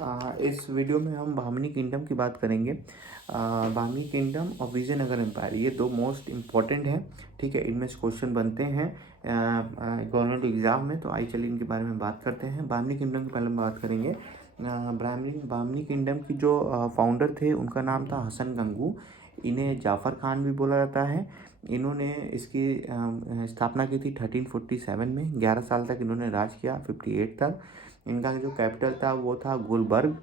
इस वीडियो में हम बहमनी किंगडम की बात करेंगे। बहमनी किंगडम और विजयनगर एम्पायर ये दो मोस्ट इम्पॉर्टेंट हैं। ठीक है, इनमें से क्वेश्चन बनते हैं गवर्नमेंट एग्जाम में। तो आइए चलिए इनके बारे में बात करते हैं। बहमनी किंगडम की पहले हम बात करेंगे। बहमनी किंगडम की जो फाउंडर थे उनका नाम था हसन गंगू। इन्हें जाफ़र खान भी बोला जाता है। इन्होंने इसकी स्थापना की थी 1347 में। 11 साल तक इन्होंने राज किया, 58 तक। इनका जो कैपिटल था वो था गुलबर्ग।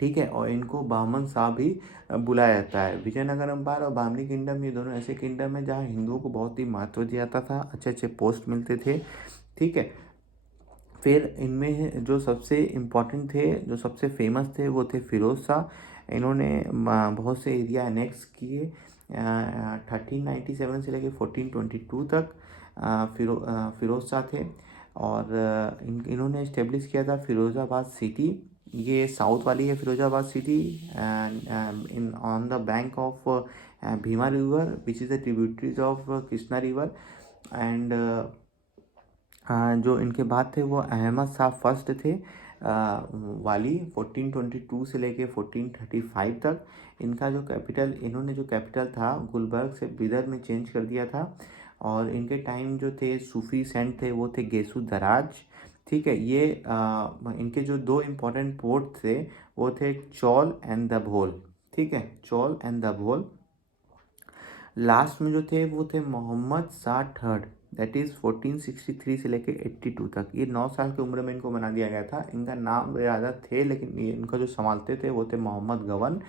ठीक है, और इनको बामन शाह भी बुलाया जाता है। विजयनगर एम्पायर और बहमनी किंगडम ये दोनों ऐसे किंगडम है जहाँ हिंदुओं को बहुत ही महत्व दिया जाता था, अच्छे अच्छे पोस्ट मिलते थे। ठीक है, फिर इनमें जो सबसे इम्पोर्टेंट थे, जो सबसे फेमस थे, वो थे फिरोज शाह। इन्होंने बहुत से एरिया एनेक्स किए 1397 से लेकर 1422 तक। फिरोज शाह थे। और इन्होंने इस्टेब्लिश किया था फिरोज़ाबाद सिटी। ये साउथ वाली है Firozabad city, in on the bank of Bhima river which is the tributaries of Krishna river. And जो इनके बाद थे वो अहमद शाह फर्स्ट थे वाली 1422 से लेके 1435 तक। इनका जो कैपिटल, इन्होंने जो कैपिटल था गुलबर्ग से बिदर में चेंज कर दिया था। और इनके टाइम जो थे सूफी सेंट थे वो थे गेसु दराज। ठीक है, ये इनके जो दो इम्पोर्टेंट पोर्ट थे वो थे चौल एंड दभोल। ठीक है, चौल एंड दभोल। लास्ट में जो थे वो थे Mohammad Shah third, that is 1463 से लेके 82 तक। ये 9 साल की उम्र में इनको बना दिया गया था। इनका नाम ज़्यादा थे लेकिन ये इनका जो संभालते थे वो थे मोहम्मद गवन।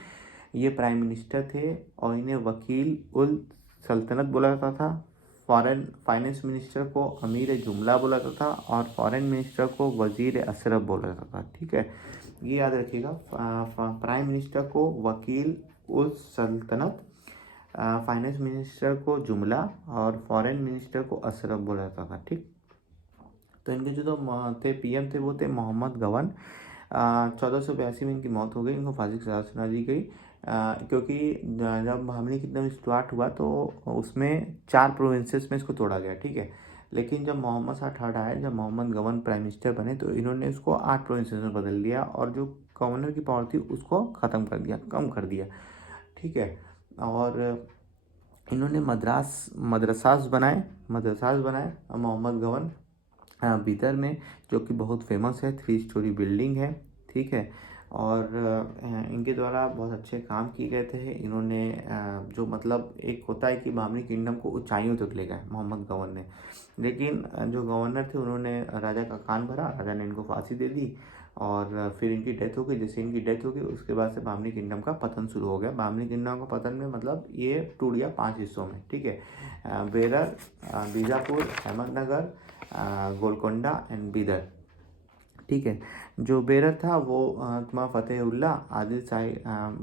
ये प्राइम मिनिस्टर थे और इन्हें वकील उल सल्तनत बोला जाता था। फॉरेन फाइनेंस मिनिस्टर को अमीर जुमला बोला जाता था और फॉरेन मिनिस्टर को वजीर अशरफ बोला जाता था। ठीक है, ये याद रखिएगा। प्राइम मिनिस्टर को वकील उल सल्तनत, फाइनेंस मिनिस्टर को जुमला और फॉरेन मिनिस्टर को अशरफ बोला जाता था। ठीक, तो इनके जो थे पीएम थे वो थे मोहम्मद गवन। 1482 में इनकी मौत हो गई। इनको फांसी की सजा सुना दी गई क्योंकि जब बहमनी किंगडम स्टार्ट हुआ तो उसमें 4 प्रोविंसेस में इसको तोड़ा गया। ठीक है, लेकिन जब मोहम्मद शाह थर्ड आए, जब मोहम्मद गवन प्राइम मिनिस्टर बने तो इन्होंने उसको 8 प्रोविंसेस में बदल दिया और जो गवर्नर की पावर थी उसको ख़त्म कर दिया, कम कर दिया। ठीक है, और इन्होंने मदरसास बनाए मोहम्मद गवन बिदर में, जो कि बहुत फेमस है। 3 स्टोरी बिल्डिंग है। ठीक है, और इनके द्वारा बहुत अच्छे काम किए गए थे। इन्होंने जो मतलब एक होता है कि बहमनी किंगडम को ऊंचाइयों तक ले गए मोहम्मद गवन ने। लेकिन जो गवर्नर थे उन्होंने राजा का कान भरा, राजा ने इनको फांसी दे दी और फिर इनकी डेथ हो गई। जैसे इनकी डेथ हो गई उसके बाद से बहमनी किंगडम का पतन शुरू हो गया। बहमनी किंगडम का पतन में मतलब ये टूट गया 5 हिस्सों में। ठीक है, बेरर, बीजापुर, अहमदनगर, गोलकोंडा एंड बिदर। ठीक है, जो बेरर था वो तुम्हारा फतेहुल्लाह आदिल शाही,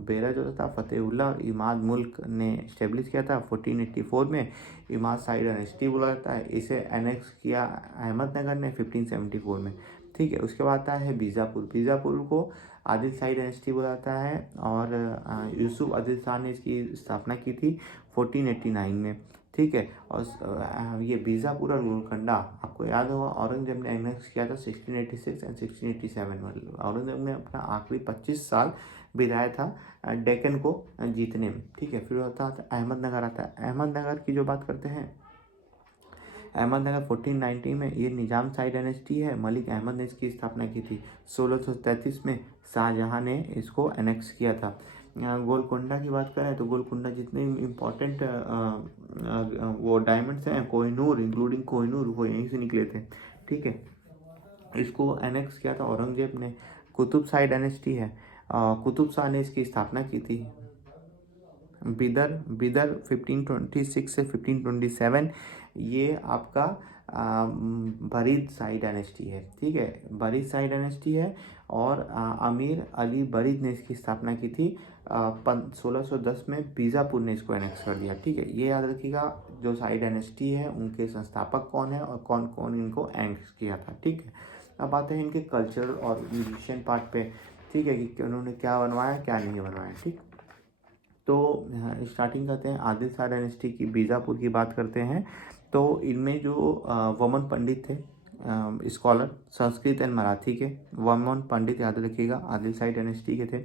बेरर जो था फतेहुल्लाह और इमाद मुल्क ने इस्टेब्लिश किया था 1484 में। इमाद शाही डायनेस्टी बोला जाता है। इसे एनेक्स किया अहमदनगर ने 1574 में। ठीक है, उसके बाद आता है बीजापुर। बीजापुर को आदिल शाही डायनेस्टी बोला जाता है और यूसुफ आदिल शाह ने इसकी स्थापना की थी 1489 में। ठीक है, और ये बीजापुर और गोलकोंडा आपको याद होगा औरंगजेब ने एनेक्स किया था 1686 एंड 1687 में। औरंगजेब ने अपना आखिरी 25 साल बिताया था डेक्कन को जीतने में। ठीक है, फिर होता है अहमदनगर आता है। अहमदनगर की जो बात करते हैं, अहमदनगर 1490 में ये निजाम शाही डायनेस्टी है। मलिक अहमद ने इसकी स्थापना की थी। 1633 में शाहजहां ने इसको एनेक्स किया था। गोलकोंडा की बात करें तो गोलकोंडा जितने इम्पोर्टेंट वो डायमंड्स हैं, कोहिनूर इंक्लूडिंग कोहिनूर, वो यहीं से निकले थे। ठीक है, इसको एनेक्स किया था औरंगजेब ने। कुतुब शाही डायनेस्टी है, कुतुब शाह ने इसकी स्थापना की थी। बिदर बिदर 1526 से 1527, ये आपका बरीद शाही डायनेस्टी है। ठीक है, बरीद शाही डायनेस्टी है और अमीर अली बरीद ने इसकी स्थापना की थी 1610 में। बीजापुर ने इसको एनेक्स कर दिया। ठीक है, ये याद रखिएगा जो शाही डायनेस्टी है उनके संस्थापक कौन है और कौन कौन इनको एनेक्स किया था। ठीक है, अब आते हैं इनके कल्चरल और म्यूजिशियन पार्ट पे। ठीक है, कि उन्होंने क्या बनवाया क्या नहीं बनवाया। ठीक, तो स्टार्टिंग करते हैं आदिल शाह डायनेस्टी की। बीजापुर की बात करते हैं तो इनमें जो वमन पंडित थे स्कॉलर, संस्कृत एंड मराठी के। वर्मन पंडित याद रखिएगा, आदिल शाही डायनेस्टी के थे।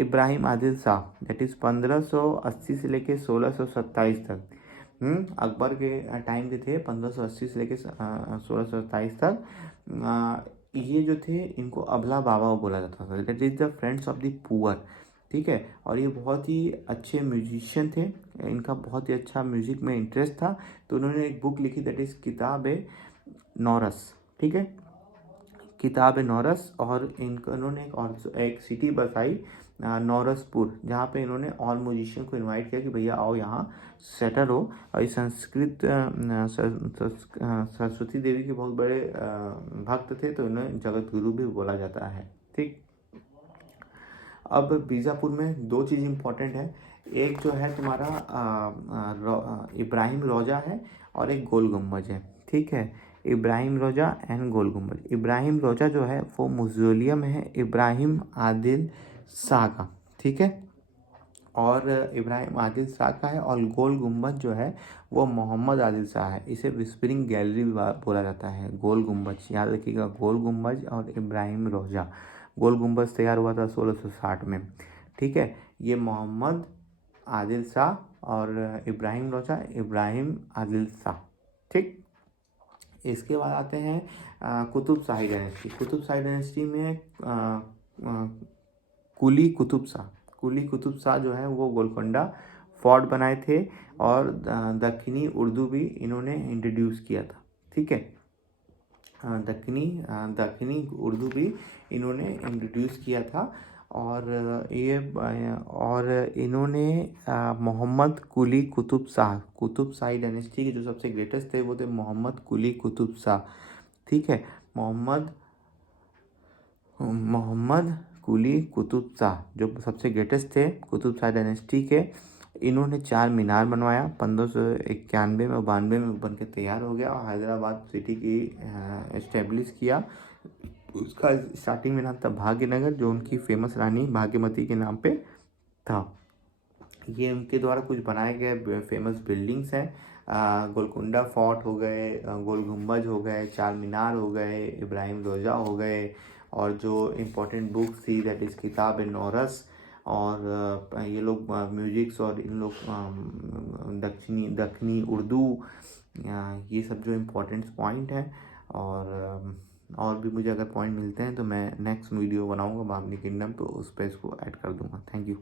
इब्राहिम आदिल शाह दैट इज़ 1580 से लेके 1627 तक। अकबर के टाइम के थे, 1580 से लेके 1627 तक। ये जो थे इनको अबला बाबा बोला जाता था, that is the friends of the poor. ठीक है, और ये बहुत ही अच्छे म्यूजिशियन थे, इनका बहुत ही अच्छा म्यूजिक में इंटरेस्ट था। तो उन्होंने एक बुक लिखी दैट इज़ किताब नौरस। ठीक है, किताब नौरस। और इन्होंने एक सिटी बसाई नौरसपुर, जहाँ पे इन्होंने ऑल म्यूजिशियन को इनवाइट किया कि भैया आओ यहाँ सेटल हो। और ये संस्कृत सरस्वती देवी के बहुत बड़े भक्त थे, तो इन्हें जगत गुरु भी बोला जाता है। ठीक, अब बीजापुर में दो चीज़ इम्पोर्टेंट है, एक जो है तुम्हारा इब्राहिम रोजा है और एक गोल गुम्बज है। ठीक है, इब्राहिम रोजा एंड गोल गुम्बज। इब्राहिम रोजा जो है वो मौजूलियम है इब्राहिम आदिल शाह का। ठीक है, और इब्राहिम आदिल शाह का है। और गोल गुम्बज जो है वो मोहम्मद आदिल शाह है। इसे विस्परिंग गैलरी भी बोला जाता है। गोल गुम्बज याद रखिएगा, गोल गुम्बज और इब्राहिम रोजा। गोल गुम्बज तैयार हुआ था 1660 में। ठीक है, ये मोहम्मद आदिल शाह और इब्राहिम रोजा, इब्राहिम आदिल शाह। ठीक, इसके बाद आते हैं कुतुब शाही डायनेस्टी। कुतुब शाही डायनेस्टी में कुली कुतुब शाह, कुली कुतुब शाह जो है वो गोलकोंडा फोर्ट बनाए थे, और दक्खनी उर्दू भी इन्होंने इंट्रोड्यूस किया था। ठीक है, दक्खनी उर्दू भी इन्होंने इंट्रोड्यूस किया था। और इन्होंने मोहम्मद कुली कुतुब शाह, कुतुब शाही डायनेस्टी के जो सबसे ग्रेटेस्ट थे वो थे मोहम्मद कुली कुतुब शाह। ठीक है, मोहम्मद कुली कुतुब शाह जो सबसे ग्रेटेस्ट थे कुतुब शाह डायनेस्टी के। इन्होंने 4 मीनार बनवाया, 1591 में 92 में बन के तैयार हो गया, और हैदराबाद सिटी की इस्टेब्लिश किया। उसका स्टार्टिंग में नाम था भाग्यनगर, जो उनकी फेमस रानी भाग्यमती के नाम पे था। ये उनके द्वारा कुछ बनाए गए फेमस बिल्डिंग्स हैं। गोलकुंडा फोर्ट हो गए, गोल गुम्बज हो गए, 4 मीनार हो गए, इब्राहिम रोजा हो गए, और जो इम्पोर्टेंट बुक्स थी दैट इज़ किताब नौरस। और ये लोग म्यूजिक्स और इन लोग दक्षिणी उर्दू, ये सब जो इम्पोर्टेंट पॉइंट हैं। और भी मुझे अगर पॉइंट मिलते हैं तो मैं नेक्स्ट वीडियो बनाऊंगा बाबरी किंगडम, तो उस पर इसको ऐड कर दूंगा। Thank you.